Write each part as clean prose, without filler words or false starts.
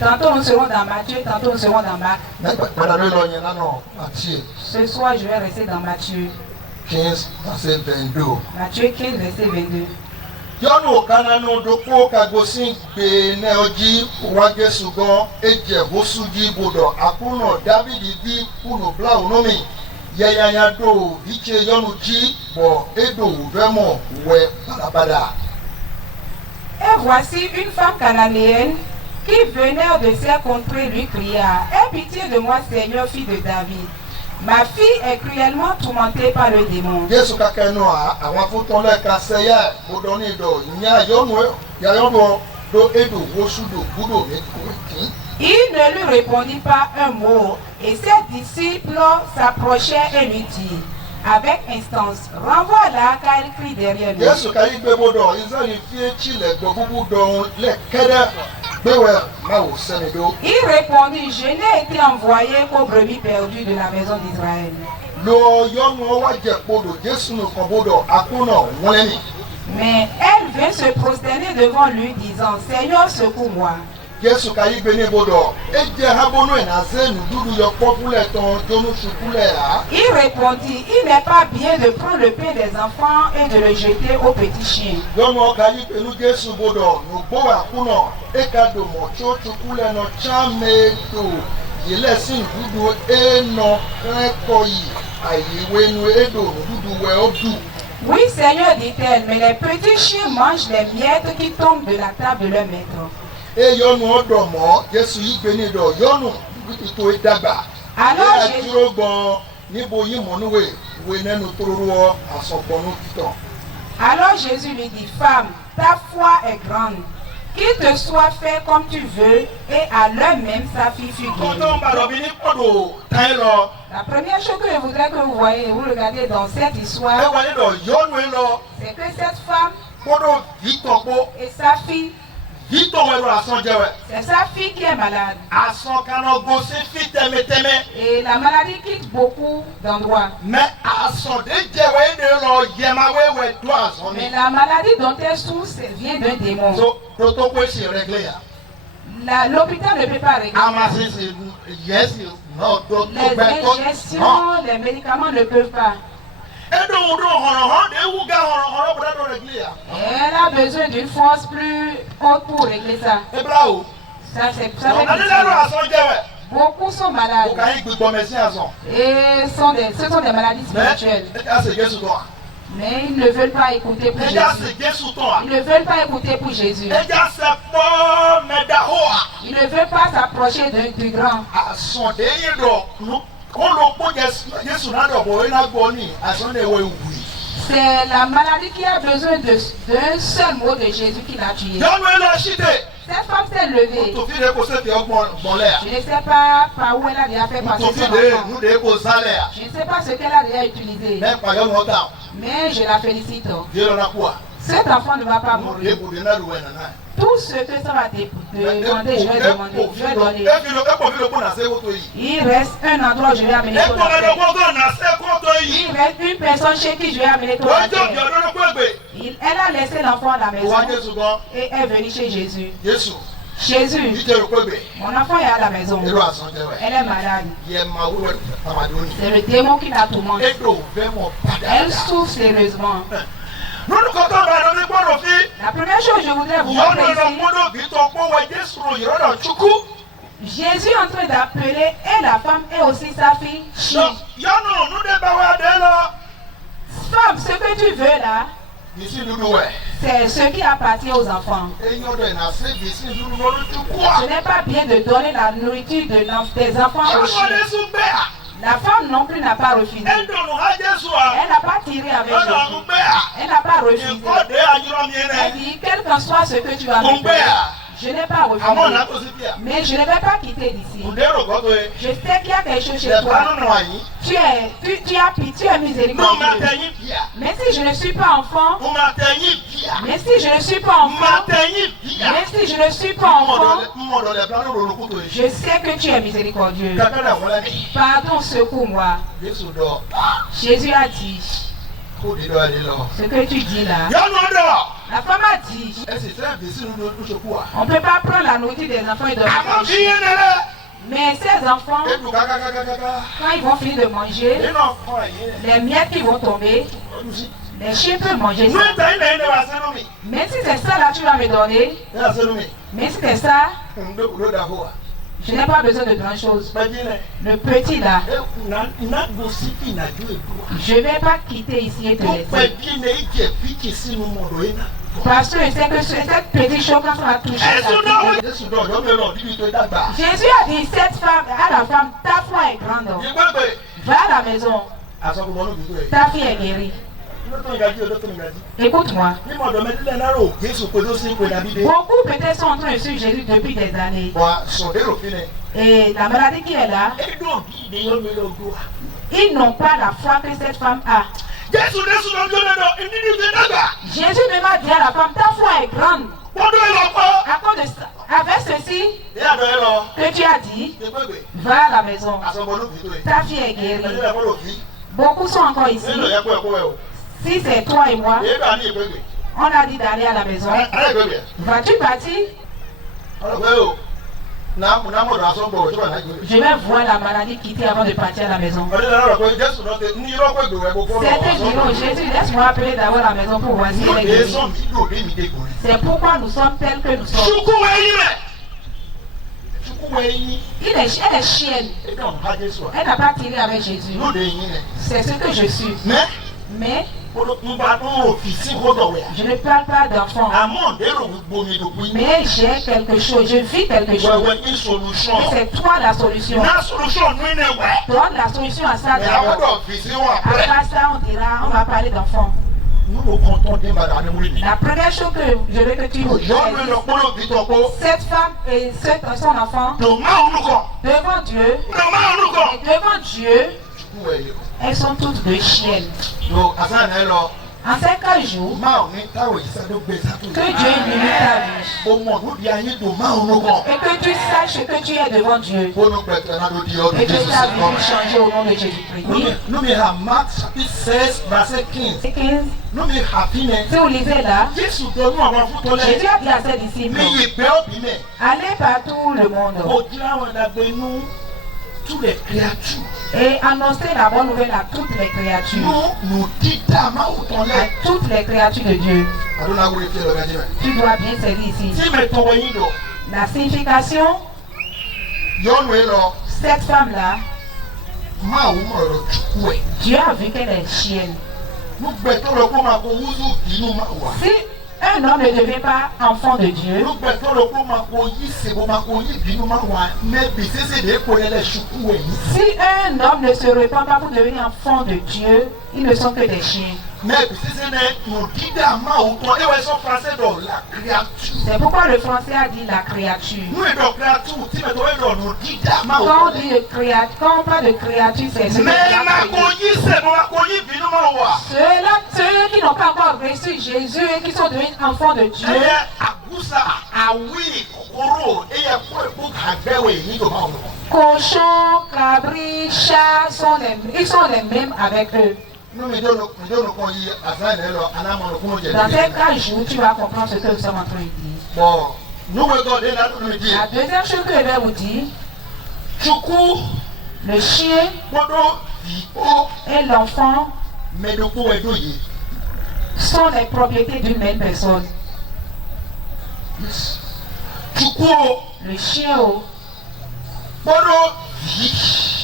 Tantôt nous serons dans Matthieu, tantôt nous serons dans Marc. Ce soir, je vais rester dans Matthieu. 15, verset 22. Matthieu 15, verset 22. Yonu kananu doko kagosin pe ne oji wage sugon eje hosuji bodo akuno David bi kuno bla unomi yayanya do iche yonu ji bo edo vraiment we balabala. Et voici une femme cananéenne qui venait de ces contrées lui cria: aie pitié de moi, Seigneur, fille de David. Ma fille est cruellement tourmentée par le démon. Jésus kakenoa àwọn foton le kaseya bodoni do nya yonu ya yonu do edo hosudo budo metin. Il ne lui répondit pas un mot, et ses disciples s'approchaient et lui dirent avec instance: renvoie-la, car elle crie derrière nous. Jésus kaigbe bodo izali fie chile gbogbugbo don le kede. Il répondit: je n'ai été envoyé qu'aux brebis perdues de la maison d'Israël. Mais elle vint se prosterner devant lui, disant: Seigneur, secours-moi. Il répondit: il n'est pas bien de prendre le pain des enfants et de le jeter aux petits chiens. Oui, Seigneur, dit-elle, mais les petits chiens mangent les miettes qui tombent de la table de leur maître. Alors Jésus lui dit: femme, ta foi est grande, qu'il te soit fait comme tu veux. Et à l'heure même, sa fille fut guérie. La première chose que je voudrais que vous voyez, vous regardez dans cette histoire, c'est que cette femme et sa fille, c'est sa fille qui est malade. Et la maladie quitte beaucoup d'endroits. Mais la maladie dont elle souffre vient d'un démon. L'hôpital ne peut pas régler. Les injections, les médicaments ne peuvent pas. Elle a besoin d'une force plus haute pour régler ça. Beaucoup sont malades. Et ce sont des maladies spirituelles. Mais ils ne veulent pas écouter pour Jésus. Ils ne veulent pas écouter pour Jésus. Ils ne veulent pas s'approcher du grand. C'est la maladie qui a besoin d'un seul mot de Jésus qui l'a tué. Cette femme s'est levée. Je ne sais pas par où elle a déjà fait passer son enfant. Je ne sais pas ce qu'elle a déjà utilisé. Mais je la félicite. Cet enfant ne va pas mourir. Tout ce que ça va demander, je vais demander. Je vais donner. Il reste un endroit où je vais amener ton enfant. Il reste une personne chez qui je vais amener ton enfant. Elle a laissé l'enfant à la maison et est venue chez Jésus. Jésus, mon enfant est à la maison. Elle est malade. C'est le démon qui la tourmente. Elle souffre sérieusement. La première chose que je voudrais vous montrer ici, Jésus est en train d'appeler et la femme et aussi sa fille. Femme, ce que tu veux là, c'est ce qui appartient aux enfants. Ce n'est pas bien de donner la nourriture des enfants aux chiens. La femme non plus n'a pas refusé. Elle n'a pas tiré avec Jésus. Elle n'a pas refusé. Elle dit: quel qu'en soit ce que tu as me faire, je n'ai pas refusé. Mais je ne vais pas quitter d'ici. Je sais qu'il y a quelque chose chez toi. Tu as pitié et miséricordieux. Mais si je ne suis pas enfant, mais si je ne suis pas enfant, mais si je ne suis pas enfant, je sais que tu es miséricordieux. Pardon, secours-moi. Jésus a dit: ce que tu dis là, La femme a dit, on ne peut pas prendre la nourriture des enfants et donner. Mais ces enfants, quand ils vont finir de manger, les miettes qui vont tomber, les chiens peuvent manger ça. Mais si c'est ça là tu vas me donner, mais si c'est ça, je n'ai pas besoin de grand chose. Le petit là, je ne vais pas quitter ici et te laisser. Parce que je sais que cette petite chose quand on a touché Jésus a dit cette femme, à la femme, ta foi est grande. Va à la maison. Ta fille est guérie. Écoute-moi. Beaucoup peut-être sont en train de suivre Jésus depuis des années. Et la maladie qui est là, ils n'ont pas la foi que cette femme a. Jésus même a dit à la femme, ta foi est grande. À cause de ça, avec ceci que tu as dit, va à la maison. Ta fille est guérie. Beaucoup sont encore ici. Si c'est toi et moi, on a dit d'aller à la maison. Vas-tu partir? Je vais voir la maladie quitter avant de partir à la maison. Certains diront, Jésus, laisse-moi appeler d'abord la maison pour voir si elle est guérie. C'est pourquoi nous sommes tels que nous sommes. Elle est chienne. Elle n'a pas tiré avec Jésus. C'est ce que je suis. Mais je ne parle pas d'enfant. Mais j'ai quelque chose, je vis quelque chose. Et c'est toi la solution. Donne la solution à ça d'abord. Après ça, on dira, on va parler d'enfant. La première chose que je veux que tu dises, cette femme et son enfant, devant Dieu, elles sont toutes deux chiennes. En 5 jours, que Dieu illumine ta vie. Et que tu saches que tu es devant Dieu. Et que ta vie va changer au nom de Jésus-Christ. Si vous lisez là, Jésus a dit à ses disciples, allez partout le monde. Toutes les créatures. Et annoncer la bonne nouvelle à toutes les créatures. À toutes les créatures de Dieu. Tu dois bien saisir ici. La signification, cette femme-là, Dieu a vu qu'elle est chienne. Si un homme ne devient pas enfant de Dieu, si un homme ne se répand pas pour devenir enfant de Dieu, ils ne sont que des chiens. C'est pourquoi le français a dit la créature. Quand on parle de créature, c'est ce que ceux qui n'ont pas encore reçu Jésus et qui sont devenus enfants de Dieu. Cochons, cabris, chats, ils sont les mêmes avec eux. Dans ces 4 jours, tu vas comprendre ce que nous sommes en train de dire. La deuxième chose que je vais vous dire, le chien et l'enfant sont les propriétés d'une même personne. Le chien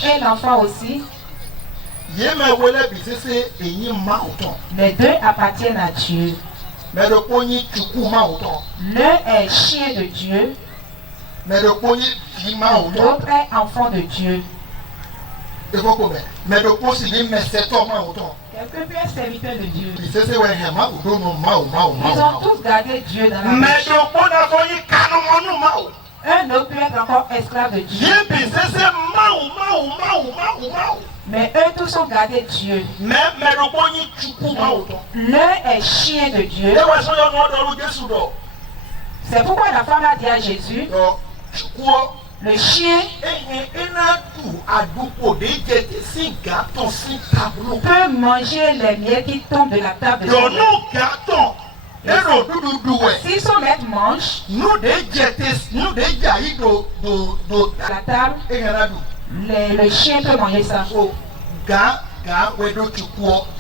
et l'enfant aussi. Les deux appartiennent à Dieu. L'un est chien de Dieu, l'autre est enfant de Dieu. Quelqu'un peut être serviteur de Dieu. Ils ont tous gardé Dieu dans la bouche. Un autre peut être encore esclave de Dieu. Mais eux tous ont gardé Dieu. L'un est chien de Dieu. C'est pourquoi la femme a dit à Jésus, le chien peut manger les miettes qui tombent de la table de son maître. Si son maître mange, la table, le chien peut manger ça.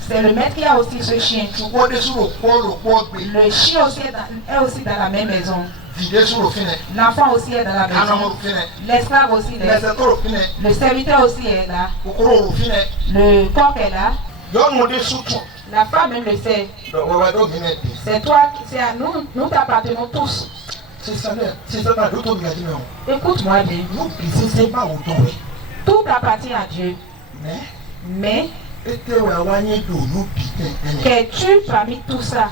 C'est le maître qui a aussi ce chien. Le chien aussi est aussi dans la même maison. L'enfant aussi est dans la maison. L'esclave aussi est là. Le serviteur aussi est là. Le coq est là. La femme même le sait. C'est toi, c'est à nous, nous t'appartenons tous. Écoute-moi bien. Tout appartient à Dieu. Mais qu'es-tu parmi tout ça?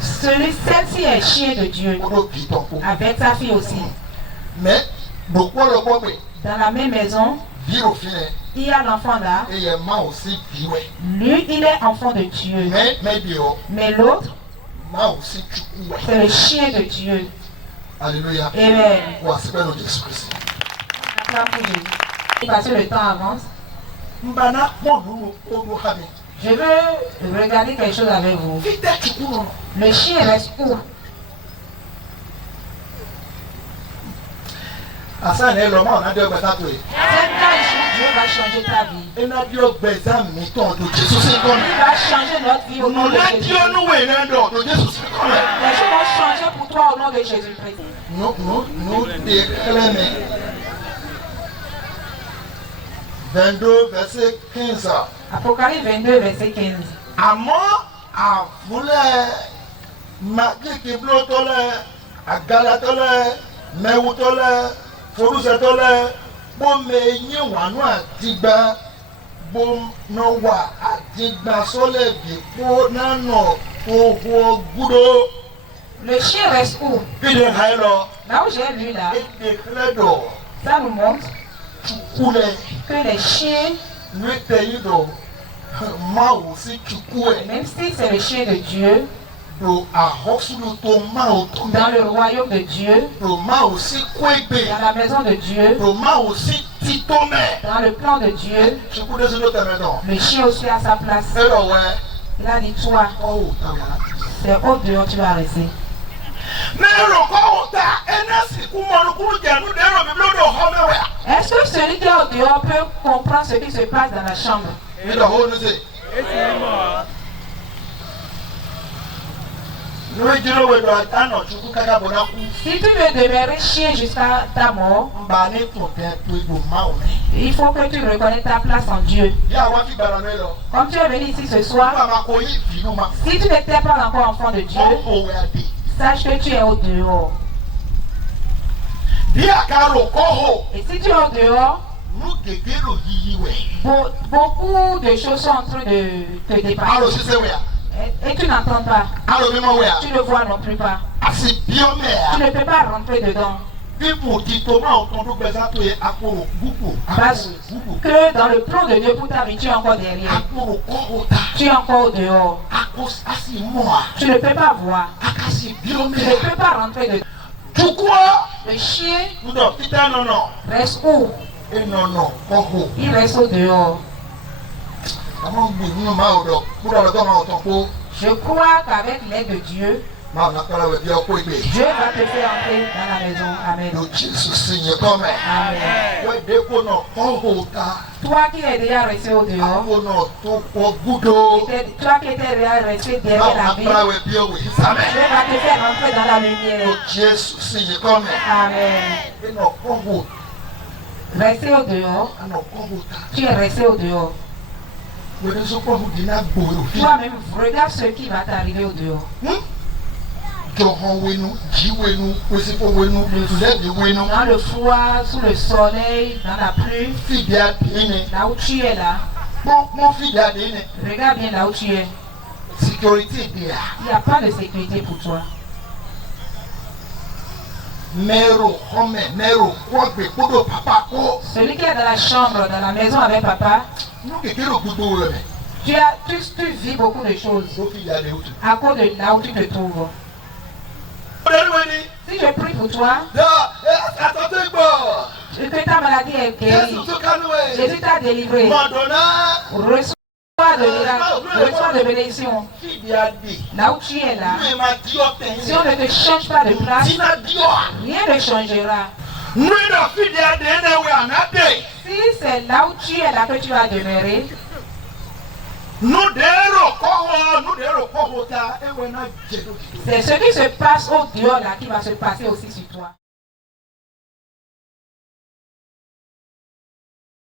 Celle-ci est chien de Dieu. Avec sa fille aussi. Mais dans la même maison, il y a l'enfant là. Lui, il est enfant de Dieu. Mais l'autre, c'est le chien de Dieu. Alléluia. Amen. Parce que le temps avance. Je veux regarder quelque chose avec vous. Le chien reste où? C'est quand Dieu va changer ta vie. Il va changer notre vie au nom de Jésus. Les choses vont changer pour toi au nom de Jésus-Christ. Nous déclarons 22, verset 15. Apocalypse 22, verset 15. Amo avule makiki blotole agalatole mewutole forusetole bome nyi wanu adigba bom no wa adigba sole bi po nano oho gudo. Le chien reste où? Là où j'ai lu là. Ça nous montre que les chiens, même si c'est le chien de Dieu, dans le royaume de Dieu, dans la maison de Dieu, dans le plan de Dieu, le chien aussi a sa place. Il a dit toi, c'est au dehors tu vas rester. Est-ce que celui qui est au dehors peut comprendre ce qui se passe dans la chambre? Si tu veux demeurer chien jusqu'à ta mort, il faut que tu reconnaisses ta place en Dieu. Comme tu es venu ici ce soir, si tu n'étais pas encore enfant de Dieu, sache que tu es au dehors. Et si tu es au dehors, beaucoup de choses sont en train de te dépasser. Et tu n'entends pas. Tu ne vois non plus pas. Tu ne peux pas rentrer dedans. Parce que dans le plan de Dieu pour ta vie, tu es encore derrière. Tu es encore au dehors. Tu ne peux pas voir. Tu ne peux pas rentrer dedans. Le chien reste où? Il reste au dehors. Je crois qu'avec l'aide de Dieu, Dieu va te faire entrer dans la maison. Amen. Amen. Toi qui es déjà resté au dehors, toi qui étais déjà resté derrière la vie, Dieu va te faire entrer dans la lumière. Amen. Rester au dehors. Tu es resté au dehors. Toi-même, regarde ce qui va t'arriver au dehors. Dans le froid, sous le soleil, dans la pluie, là où tu es là. Regarde bien là où tu es. Il n'y a pas de sécurité pour toi. Celui qui est dans la chambre, dans la maison avec papa, tu vis beaucoup de choses à cause de là où tu te trouves. Si je prie pour toi, que ta maladie est guérie, Jésus t'a délivré. Reçois reçois de miracle, tu reçois de bénédiction. Là où tu es là, si on ne te change pas de place, rien ne changera. Si c'est là où tu es là que tu vas demeurer, c'est ce qui se passe au dehors là qui va se passer aussi sur toi.